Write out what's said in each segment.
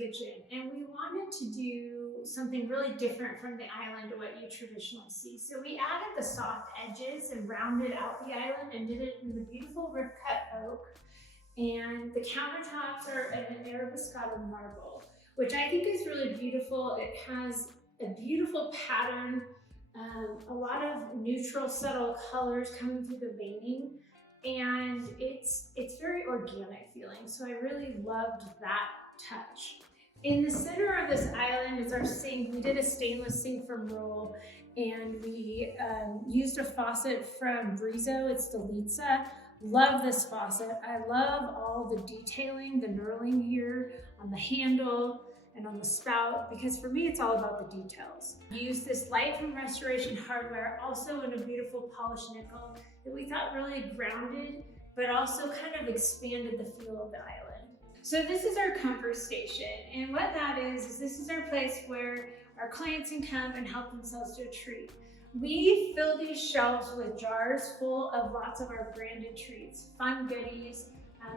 kitchen, and we wanted to do something really different from the island to what you traditionally see. So we added the soft edges and rounded out the island and did it in the beautiful rip cut oak. And the countertops are an Arabescado marble, which I think is really beautiful. It has a beautiful pattern, a lot of neutral, subtle colors coming through the veining, and it's very organic feeling. So I really loved that touch. In the center of this island is our sink. We did a stainless sink from Roll, and we used a faucet from Brizo. It's the Litza. Love this faucet. I love all the detailing, the knurling here on the handle and on the spout, because for me, it's all about the details. Use this Light from Restoration hardware, also in a beautiful polished nickel that we thought really grounded, but also kind of expanded the feel of the island. So this is our comfort station. And what that is this is our place where our clients can come and help themselves to a treat. We fill these shelves with jars full of lots of our branded treats, fun goodies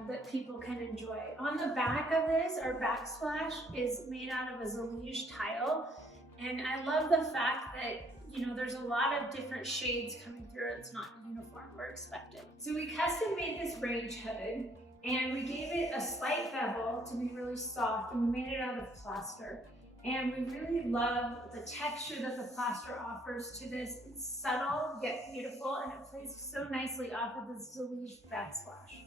that people can enjoy. On the back of this, our backsplash is made out of a Zalige tile. And I love the fact that, you know, there's a lot of different shades coming through. It's not uniform or expected. So we custom made this range hood, and we gave it a slight bevel to be really soft, and we made it out of plaster. And we really love the texture that the plaster offers to this. It's subtle yet beautiful, and it plays so nicely off of the Zalige backsplash.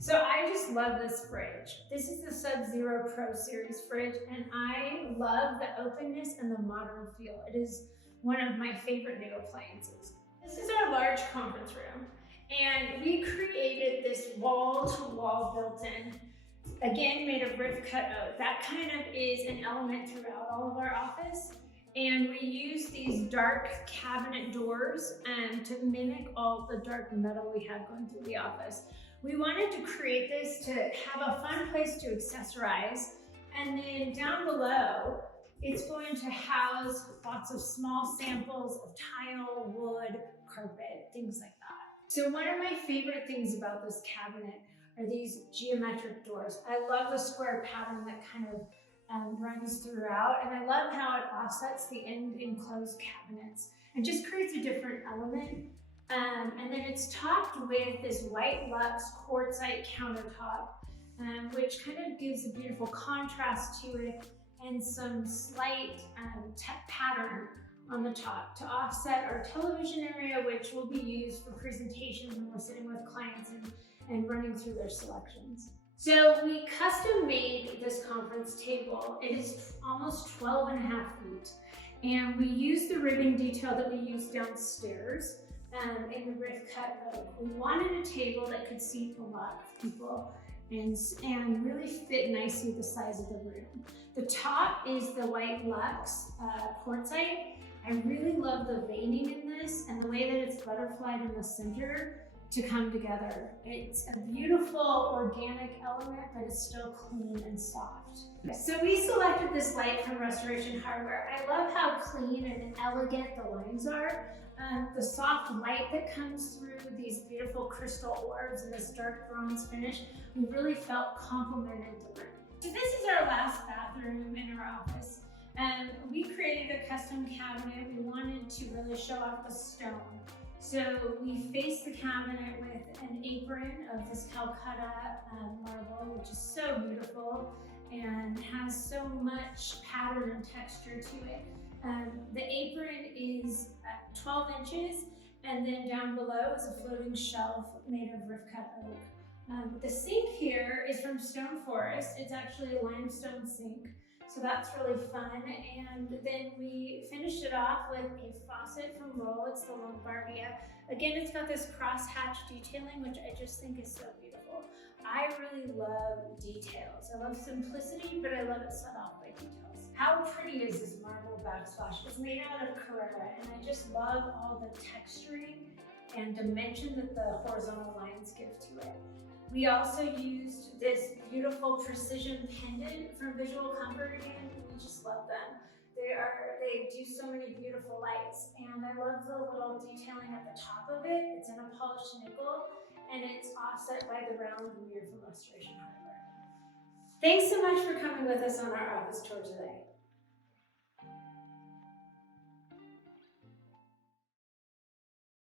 So I just love this fridge. This is the Sub-Zero Pro Series fridge, and I love the openness and the modern feel. It is one of my favorite new appliances. This is our large conference room, and we created this wall-to-wall built-in, again, made of rift cut oak. That kind of is an element throughout all of our office. And we use these dark cabinet doors to mimic all the dark metal we have going through the office. We wanted to create this to have a fun place to accessorize. And then down below, it's going to house lots of small samples of tile, wood, carpet, things like that. So one of my favorite things about this cabinet are these geometric doors. I love the square pattern that kind of runs throughout, and I love how it offsets the end enclosed cabinets and just creates a different element. And then it's topped with this white luxe quartzite countertop, which kind of gives a beautiful contrast to it and some slight pattern on the top to offset our television area, which will be used for presentations when we're sitting with clients and running through their selections. So we custom made this conference table. It is almost 12 and a half feet. And we used the ribbing detail that we used downstairs in the rift cut oak. We wanted a table that could seat a lot of people and really fit nicely the size of the room. The top is the white luxe quartzite. I really love the veining in this and the way that it's butterflied in the center to come together. It's a beautiful organic element, but it's still clean and soft. So we selected this Light from Restoration hardware. I love how clean and elegant the lines are. The soft light that comes through these beautiful crystal orbs and this dark bronze finish, we really felt complemented the room. So this is our last bathroom in our office. We created a custom cabinet. We wanted to really show off the stone. So we faced the cabinet with an apron of this Calcutta marble, which is so beautiful and has so much pattern and texture to it. The apron is 12 inches, and then down below is a floating shelf made of rift cut oak. The sink here is from Stone Forest. It's actually a limestone sink, so that's really fun. And then we finished it off with a faucet from Roll. It's the Lombardia. Again, it's got this crosshatch detailing, which I just think is so beautiful. I really love details. I love simplicity, but I love it set off by details. How pretty is this marble backsplash? It's made out of Carrara, and I just love all the texturing and dimension that the horizontal lines give to it. We also used this beautiful precision pendant from Visual Comfort again. We just love them. They do so many beautiful lights, and I love the little detailing at the top of it. It's in a polished nickel, and it's offset by the round mirror from Restoration Hardware. Thanks so much for coming with us on our office tour today.